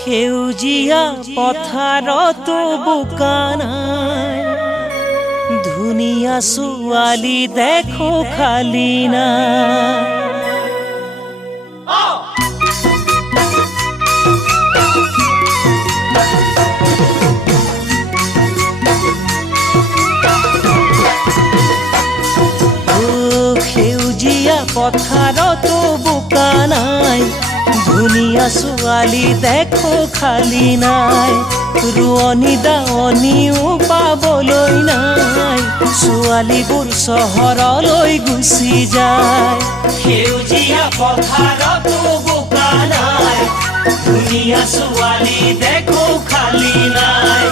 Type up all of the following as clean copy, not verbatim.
সেউজীয়া পথাৰত বোকা নাই, ধুনীয়া ছোৱালী দেখো খালি নাই। সেউজীয়া পথাৰত বোকা নাই, ধুনীয়া ছোৱালী দেখো খালি নাই। ৰোৱনী দাৱনীও পাবলৈ নাই, ছোৱালীবোৰ চহৰলৈ গুচি যায়। সেউজীয়া পথাৰত বোকা নাই, ধুনীয়া ছোৱালী দেখো খালি নাই।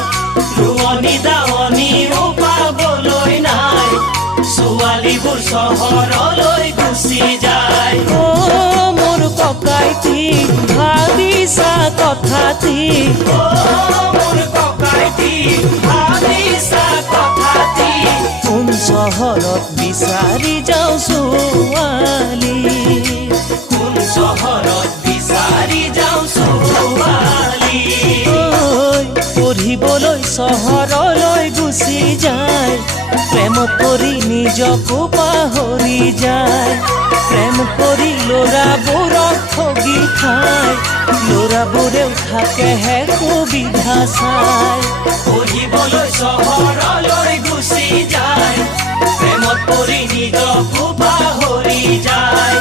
ৰোৱনী দাৱনীও পাবলৈ নাই, ছোৱালীবোৰ চহৰলৈ গুচি যায়। মোৰ ককাইটি ভাবিছা কথাটি, মোৰ ককাইটি ভাবিছা কথাটি। কোন চহৰত বিচাৰি যাওঁ ছোৱালী, কোন চহৰত বিচাৰি যাওঁ ছোৱালী। পঢ়িবলৈ চহৰলৈ গুচি যায়, প্ৰেমত পৰি নিজকো পাহৰি যায়। প্ৰেম কৰি ল'ৰাবোৰক ঠগি খায়, ল'ৰাবোৰেও থাকেহে সুবিধা চাই। পঢ়িবলৈ চহৰলৈ গুচি যায়, প্ৰেমত পৰি নিজকো পাহৰি যায়।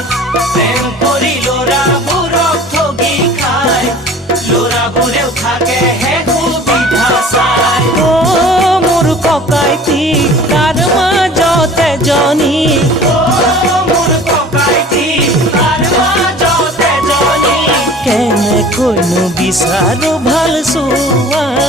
প্ৰেম কৰি ল'ৰাবোৰক ঠগি খায়, ল'ৰাবোৰেও থাকেহে সুবিধা চাই। মোৰ ককাইটি তাৰ মাজতে জনী, মোৰ ককাইটি তাৰ মাজতে জনী। কেনেকৈনো বিচাৰো ভাল ছোৱালী।